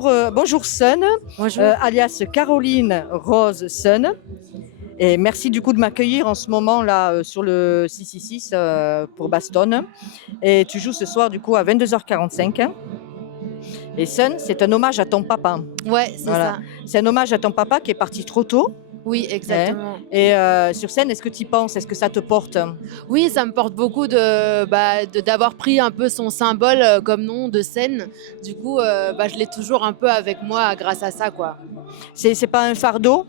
Bonjour Sun, Bonjour. alias Caroline Rose Sun. Et merci du coup de m'accueillir en ce moment là sur le 666 pour Bastogne. Et tu joues ce soir du coup à 22h45. Et Sun, c'est un hommage à ton papa. Ouais, c'est Voilà. ça. C'est un hommage à ton papa qui est parti trop tôt. Oui, Hein. exactement. Et sur scène, est-ce que tu y penses? Est-ce que ça te porte? Oui, ça me porte beaucoup d'avoir pris un peu son symbole comme nom de scène. Du coup, je l'ai toujours un peu avec moi grâce à ça, quoi. C'est pas un fardeau?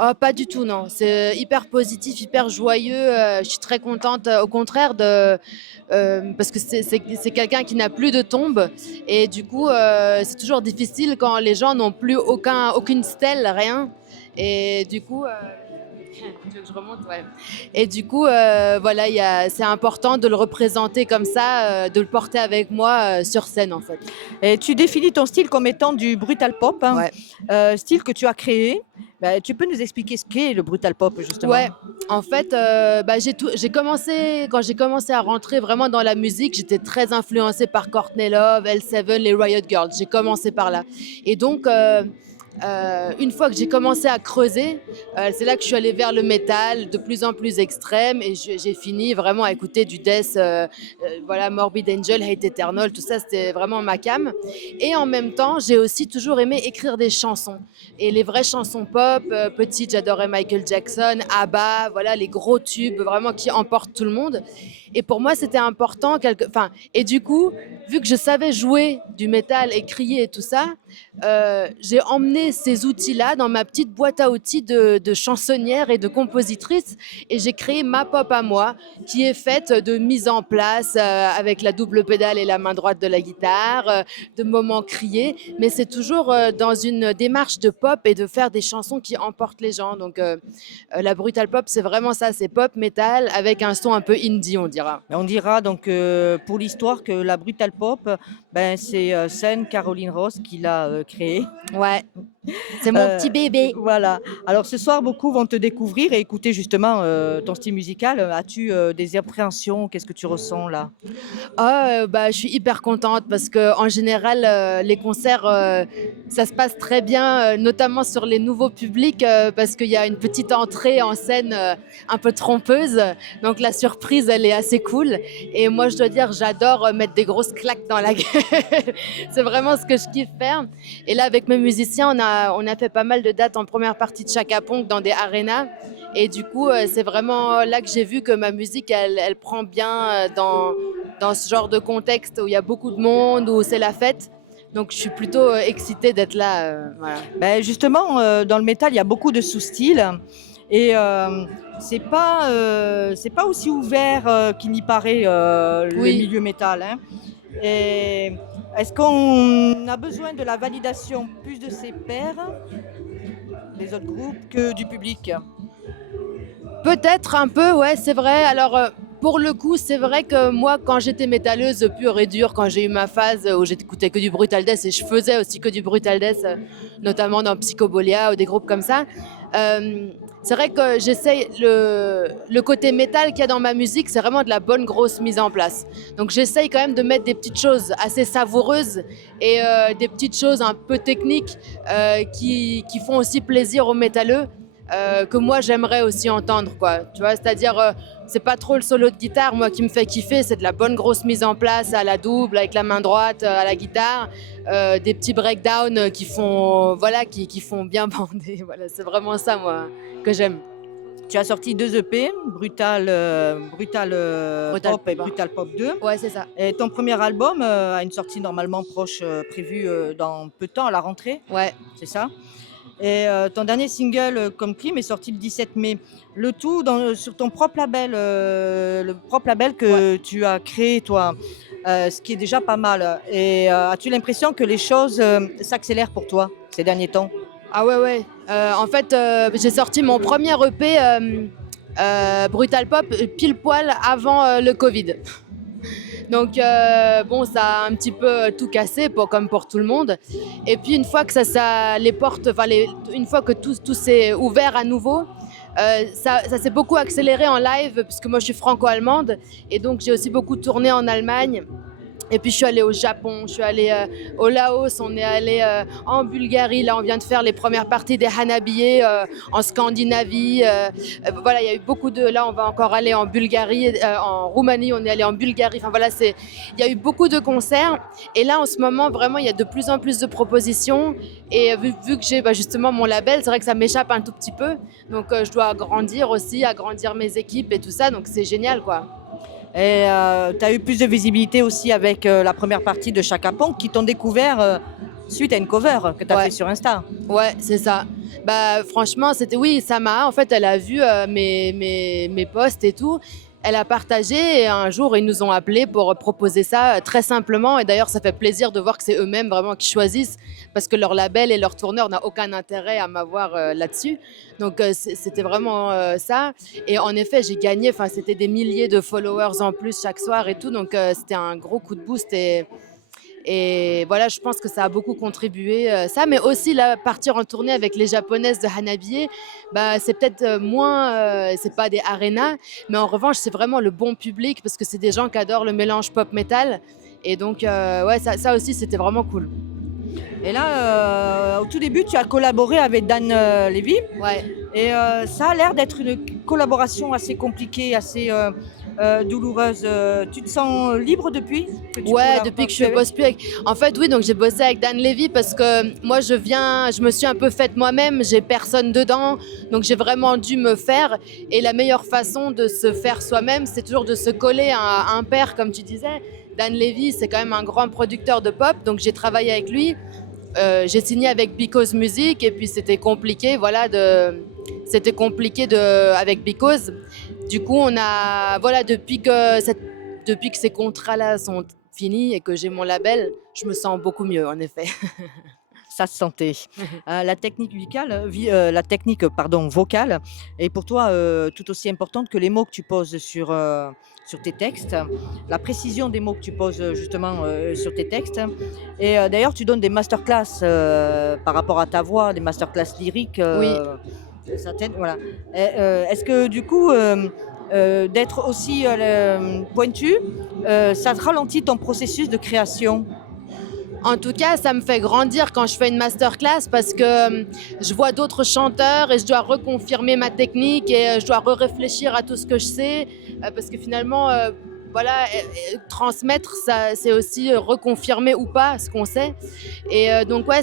Oh, pas du tout, non. C'est hyper positif, hyper joyeux. Je suis très contente, au contraire, parce que c'est quelqu'un qui n'a plus de tombe. Et du coup, c'est toujours difficile quand les gens n'ont plus aucune stèle, rien. Et du coup, tu veux que je remonte? Ouais. Et du coup, voilà, c'est important de le représenter comme ça, de le porter avec moi sur scène, en fait. Et tu définis ton style comme étant du brutal pop, hein, Ouais. style que tu as créé. Tu peux nous expliquer ce qu'est le brutal pop justement? Ouais, en fait, j'ai commencé quand j'ai commencé à rentrer vraiment dans la musique, j'étais très influencée par Courtney Love, L7, les Riot Girls. J'ai commencé par là. Et donc, une fois que j'ai commencé à creuser, c'est là que je suis allée vers le métal de plus en plus extrême et j'ai fini vraiment à écouter du death, voilà, Morbid Angel, Hate Eternal, tout ça, c'était vraiment ma came. Et en même temps, j'ai aussi toujours aimé écrire des chansons. Et les vraies chansons pop, petite, j'adorais Michael Jackson, ABBA, voilà, les gros tubes vraiment qui emportent tout le monde. Et pour moi, c'était important. Et du coup, vu que je savais jouer du métal et crier et tout ça, j'ai emmené ces outils-là dans ma petite boîte à outils de chansonnière et de compositrice. Et j'ai créé ma pop à moi, qui est faite de mise en place avec la double pédale et la main droite de la guitare, de moments criés. Mais c'est toujours dans une démarche de pop et de faire des chansons qui emportent les gens. Donc, la brutal pop, c'est vraiment ça, c'est pop metal avec un son un peu indie, on dira. On dira donc pour l'histoire que la brutal pop, c'est Sun Caroline Ross qui l'a créée. Ouais, c'est mon Euh, petit bébé. voilà. Alors ce soir, beaucoup vont te découvrir et écouter justement ton style musical. As-tu des appréhensions? Qu'est-ce que tu ressens là? Je suis hyper contente parce que en général, les concerts, ça se passe très bien, notamment sur les nouveaux publics, parce qu'il y a une petite entrée en scène un peu trompeuse. Donc la surprise, elle est assez cool. Et moi, je dois dire, j'adore mettre des grosses claques dans la gueule. C'est vraiment ce que je kiffe faire. Et là, avec mes musiciens, on a fait pas mal de dates en première partie de Chaka Ponk dans des arénas. Et du coup, c'est vraiment là que j'ai vu que ma musique, elle prend bien dans ce genre de contexte où il y a beaucoup de monde, où c'est la fête. Donc, je suis plutôt excitée d'être là. Voilà. Justement, dans le métal, il y a beaucoup de sous-styles et c'est pas aussi ouvert qu'il n'y paraît le Oui. milieu métal. Hein. Et est-ce qu'on a besoin de la validation plus de ses pairs, des autres groupes, que du public? Peut-être un peu, ouais, c'est vrai. Alors, pour le coup, c'est vrai que moi, quand j'étais métalleuse pure et dure, quand j'ai eu ma phase où j'écoutais que du brutal death et je faisais aussi que du brutal death, notamment dans Psychobolia ou des groupes comme ça, c'est vrai que j'essaye le côté métal qu'il y a dans ma musique, c'est vraiment de la bonne grosse mise en place. Donc j'essaye quand même de mettre des petites choses assez savoureuses et des petites choses un peu techniques qui font aussi plaisir aux métalleux. Que moi j'aimerais aussi entendre, quoi. Tu vois, c'est-à-dire c'est pas trop le solo de guitare moi qui me fait kiffer, c'est de la bonne grosse mise en place à la double avec la main droite à la guitare, des petits breakdowns qui font voilà qui font bien bander. Voilà, c'est vraiment ça moi que j'aime. Tu as sorti 2 EP, Brutal Brutal Pop et pas. Brutal Pop 2. Ouais, c'est ça. Et ton premier album a une sortie normalement proche, prévue dans peu de temps, à la rentrée, Ouais. c'est ça? Et ton dernier single, Comme Crime, est sorti le 17 mai. Le tout sur ton propre label, le propre label Ouais. que tu as créé toi, ce qui est déjà pas mal. Et as-tu l'impression que les choses s'accélèrent pour toi ces derniers temps? Ah ouais, ouais. En fait, j'ai sorti mon premier EP Brutal Pop pile poil avant le Covid. Donc bon, ça a un petit peu tout cassé, comme pour tout le monde. Et puis une fois que les portes, une fois que tout s'est ouvert à nouveau, ça s'est beaucoup accéléré en live, puisque moi je suis franco-allemande, et donc j'ai aussi beaucoup tourné en Allemagne. Et puis je suis allée au Japon, je suis allée au Laos, on est allé en Bulgarie. Là, on vient de faire les premières parties des Hanabiye en Scandinavie. Voilà, il y a eu beaucoup de. Là, on va encore aller en Bulgarie, en Roumanie, on est allé en Bulgarie. Enfin voilà, il y a eu beaucoup de concerts. Et là, en ce moment, vraiment, il y a de plus en plus de propositions. Et vu que j'ai justement mon label, c'est vrai que ça m'échappe un tout petit peu. Donc, je dois agrandir aussi, agrandir mes équipes et tout ça. Donc, c'est génial, quoi. Et tu as eu plus de visibilité aussi avec la première partie de Chaka Ponk qui t'ont découvert suite à une cover que tu as fait sur Insta. Ouais, c'est ça. Bah, franchement, oui, Sama, en fait, elle a vu mes posts et tout. Elle a partagé et un jour, ils nous ont appelés pour proposer ça très simplement. Et d'ailleurs, ça fait plaisir de voir que c'est eux-mêmes vraiment qui choisissent parce que leur label et leur tourneur n'a aucun intérêt à m'avoir là-dessus. Donc, c'était vraiment ça. Et en effet, j'ai gagné. Enfin, c'était des milliers de followers en plus chaque soir et tout. Donc, c'était un gros coup de boost. Et voilà, je pense que ça a beaucoup contribué, ça. Mais aussi, là, partir en tournée avec les japonaises de Hanabiye, bah, c'est peut-être moins, c'est pas des arénas, mais en revanche, c'est vraiment le bon public parce que c'est des gens qui adorent le mélange pop-metal. Et donc, ouais, ça aussi, c'était vraiment cool. Et là, au tout début, tu as collaboré avec Dan Levy. Ouais. Et ça a l'air d'être une collaboration assez compliquée, assez douloureuse. Tu te sens libre depuis Ouais, depuis que je bosse plus avec. En fait, oui, donc j'ai bossé avec Dan Levy parce que moi, je me suis un peu faite moi-même, j'ai personne dedans, donc j'ai vraiment dû me faire. Et la meilleure façon de se faire soi-même, c'est toujours de se coller à un père, comme tu disais. Dan Levy, c'est quand même un grand producteur de pop, donc j'ai travaillé avec lui. J'ai signé avec Because Music et puis c'était compliqué, voilà, avec Because. Du coup, depuis que ces contrats-là sont finis et que j'ai mon label, je me sens beaucoup mieux, en effet. Ça se sentait. La technique vocale est pour toi tout aussi importante que les mots que tu poses sur tes textes, la précision des mots que tu poses justement sur tes textes. Et d'ailleurs, tu donnes des masterclass par rapport à ta voix, des masterclass lyriques. Oui. Certaines, voilà. Est-ce que du coup, d'être aussi pointu, ça te ralentit ton processus de création? En tout cas, ça me fait grandir quand je fais une masterclass parce que je vois d'autres chanteurs et je dois reconfirmer ma technique et je dois réfléchir à tout ce que je sais parce que finalement, voilà, transmettre, ça, c'est aussi reconfirmer ou pas ce qu'on sait. Et donc, ouais,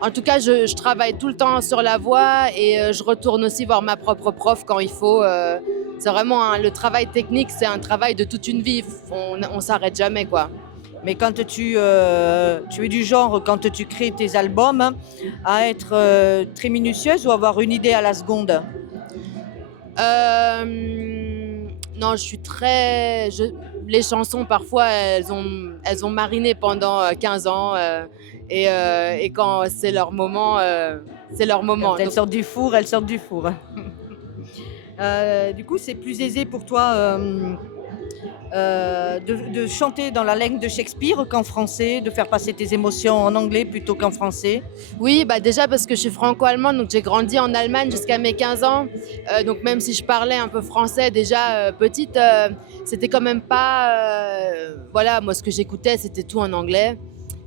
en tout cas, je travaille tout le temps sur la voix et je retourne aussi voir ma propre prof quand il faut. C'est vraiment le travail technique, c'est un travail de toute une vie. On s'arrête jamais, quoi. Mais quand tu es du genre, quand tu crées tes albums, à être très minutieuse ou avoir une idée à la seconde? Non, je suis très. Les chansons, parfois, elles ont mariné pendant 15 ans. Et quand c'est leur moment, c'est leur moment. Quand elles sortent du four, elles sortent du four. Du coup, c'est plus aisé pour toi de chanter dans la langue de Shakespeare qu'en français, de faire passer tes émotions en anglais plutôt qu'en français? Oui, bah déjà parce que je suis franco-allemande, donc j'ai grandi en Allemagne jusqu'à mes 15 ans. Donc même si je parlais un peu français déjà petite, c'était quand même pas... voilà, moi ce que j'écoutais, c'était tout en anglais.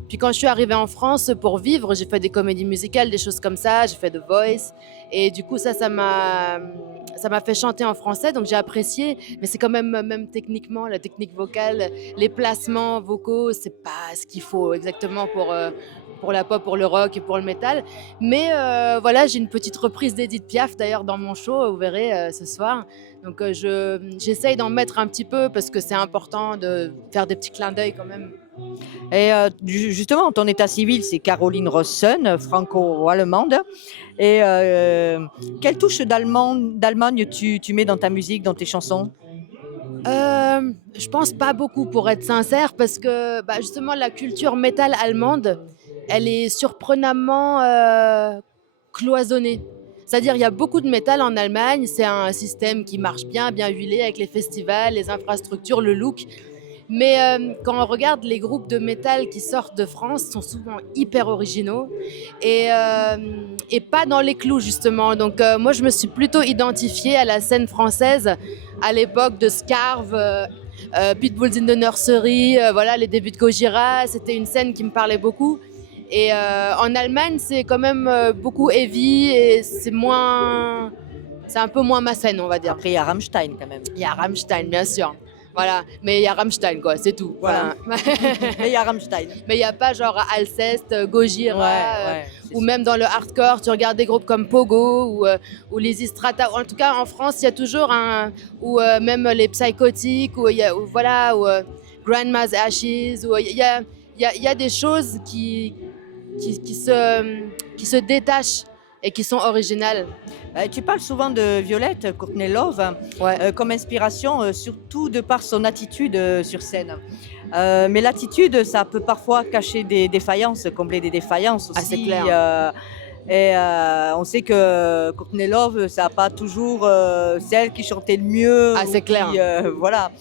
Puis quand je suis arrivée en France pour vivre, j'ai fait des comédies musicales, des choses comme ça, j'ai fait The Voice. Et du coup, ça m'a fait chanter en français, donc j'ai apprécié. Mais c'est quand même techniquement, la technique vocale, les placements vocaux, c'est pas ce qu'il faut exactement pour la pop, pour le rock et pour le métal. Mais voilà, j'ai une petite reprise d'Edith Piaf d'ailleurs dans mon show, vous verrez ce soir. Donc j'essaye d'en mettre un petit peu parce que c'est important de faire des petits clins d'œil quand même. Et justement, ton état civil, c'est Caroline Rossen, franco-allemande. Et quelle touche d'Allemagne tu mets dans ta musique, dans tes chansons? Je pense pas beaucoup pour être sincère parce que justement la culture métal allemande, elle est surprenamment cloisonnée. C'est-à-dire il y a beaucoup de métal en Allemagne, c'est un système qui marche bien, bien huilé avec les festivals, les infrastructures, le look. Mais quand on regarde les groupes de métal qui sortent de France, sont souvent hyper originaux et pas dans les clous justement. Donc moi je me suis plutôt identifiée à la scène française à l'époque de Scarve, Pitbull's in the Nursery, voilà, les débuts de Gojira, c'était une scène qui me parlait beaucoup. Et en Allemagne, c'est quand même beaucoup heavy et c'est un peu moins ma scène, on va dire. Après, il y a Rammstein quand même. Il y a Rammstein, bien sûr. Voilà, mais il y a Rammstein, quoi, c'est tout. Voilà. Enfin, Mais il y a Rammstein. mais il n'y a pas genre Alceste, Gojira, c'est ou sûr. même dans le hardcore, tu regardes des groupes comme Pogo ou les Istrata. En tout cas, en France, il y a toujours ou même les Psychotiques, ou Grandma's Ashes, ou il y a des choses qui se détachent et qui sont originales. Tu parles souvent de Violette, Courtney Love, Ouais. comme inspiration, surtout de par son attitude sur scène. Mais l'attitude, ça peut parfois cacher des défaillances, combler des défaillances aussi. Ah, c'est clair. On sait que Courtney Love, ça n'a pas toujours celle qui chantait le mieux. Ah, c'est clair. Voilà.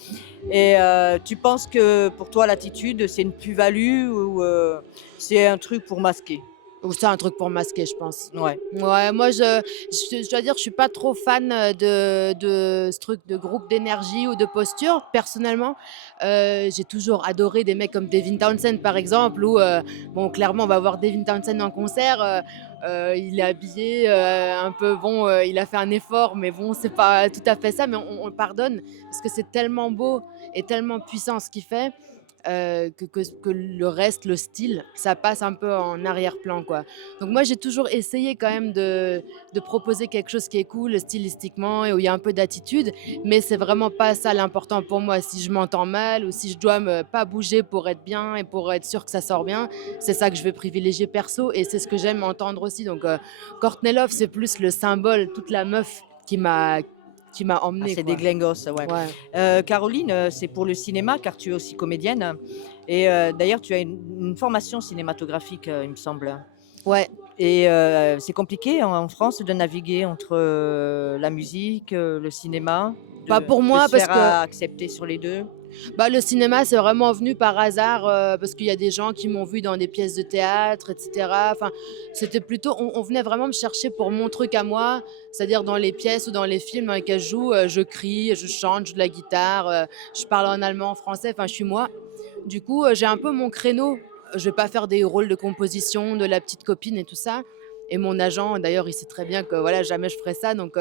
Et tu penses que pour toi, l'attitude, c'est une plus-value ou c'est un truc pour masquer? Ou c'est un truc pour masquer, je pense. Ouais. Ouais, moi, je dois dire que je suis pas trop fan de ce truc de groupe d'énergie ou de posture, personnellement. J'ai toujours adoré des mecs comme Devin Townsend, par exemple, où, bon, clairement, on va voir Devin Townsend en concert. Il est habillé un peu, bon, il a fait un effort, mais bon, c'est pas tout à fait ça, mais on le pardonne parce que c'est tellement beau et tellement puissant ce qu'il fait. Que le reste, le style, ça passe un peu en arrière-plan, quoi. Donc moi, j'ai toujours essayé quand même de proposer quelque chose qui est cool stylistiquement et où il y a un peu d'attitude, mais c'est vraiment pas ça l'important pour moi. Si je m'entends mal ou si je dois pas bouger pour être bien et pour être sûr que ça sort bien, c'est ça que je vais privilégier perso et c'est ce que j'aime entendre aussi. Donc Courtney Love, c'est plus le symbole, toute la meuf qui m'a emmenée. C'est quoi. des glingos, ouais. Ouais. Caroline, c'est pour le cinéma, car tu es aussi comédienne. Et d'ailleurs, tu as une formation cinématographique, il me semble. Ouais. Et c'est compliqué en France de naviguer entre la musique, le cinéma, Pas pour moi, de se parce faire que accepter sur les deux. le cinéma, c'est vraiment venu par hasard parce qu'il y a des gens qui m'ont vu dans des pièces de théâtre, etc. Enfin, c'était plutôt, on venait vraiment me chercher pour mon truc à moi, c'est-à-dire dans les pièces ou dans les films dans lesquels je joue, je crie, je chante, je joue de la guitare, je parle en allemand, en français, enfin, je suis moi. Du coup, j'ai un peu mon créneau. Je vais pas faire des rôles de composition, de la petite copine et tout ça. Et mon agent, d'ailleurs, il sait très bien que voilà, jamais je ferai ça. Donc,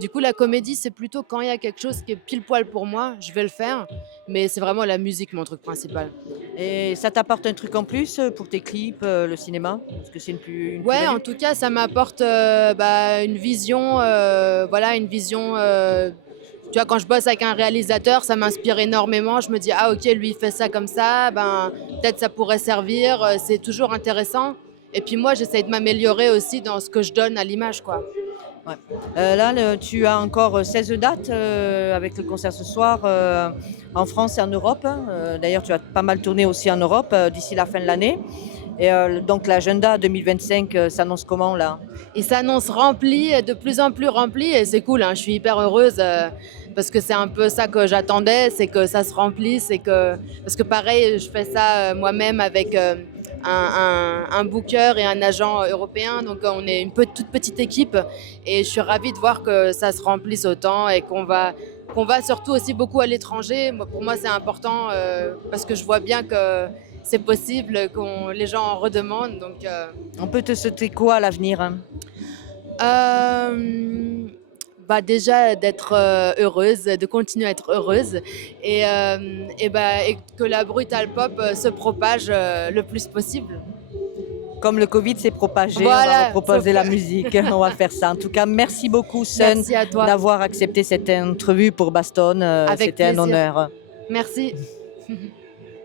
du coup, la comédie, c'est plutôt quand il y a quelque chose qui est pile poil pour moi, je vais le faire. Mais c'est vraiment la musique, mon truc principal. Et ça t'apporte un truc en plus pour tes clips, le cinéma? Parce que c'est une Ouais, plus-value. en tout cas, ça m'apporte une vision, une vision. Tu vois, quand je bosse avec un réalisateur, ça m'inspire énormément. Je me dis, ah ok, lui, il fait ça comme ça, ben, peut-être ça pourrait servir. C'est toujours intéressant. Et puis moi, j'essaye de m'améliorer aussi dans ce que je donne à l'image, quoi. Ouais. Là, tu as encore 16 dates avec le concert ce soir en France et en Europe. D'ailleurs, tu as pas mal tourné aussi en Europe d'ici la fin de l'année. Et donc l'agenda 2025 s'annonce comment là? Il s'annonce rempli, de plus en plus rempli, et c'est cool, hein, je suis hyper heureuse parce que c'est un peu ça que j'attendais, c'est que ça se remplisse, parce que pareil, je fais ça moi-même avec un booker et un agent européen, donc on est une toute petite équipe, et je suis ravie de voir que ça se remplisse autant et qu'on va surtout aussi beaucoup à l'étranger. Pour moi, c'est important parce que je vois bien que c'est possible, les gens en redemandent. Donc, On peut te souhaiter quoi à l'avenir, hein? Déjà d'être heureuse, de continuer à être heureuse et que la Brutal Pop se propage le plus possible. Comme le Covid s'est propagé, on Voilà, va proposer sauf la que- musique. On va faire ça. En tout cas, merci beaucoup, Sun, Merci à toi. d'avoir accepté cette entrevue pour Baston. Avec C'était un plaisir. honneur. Merci.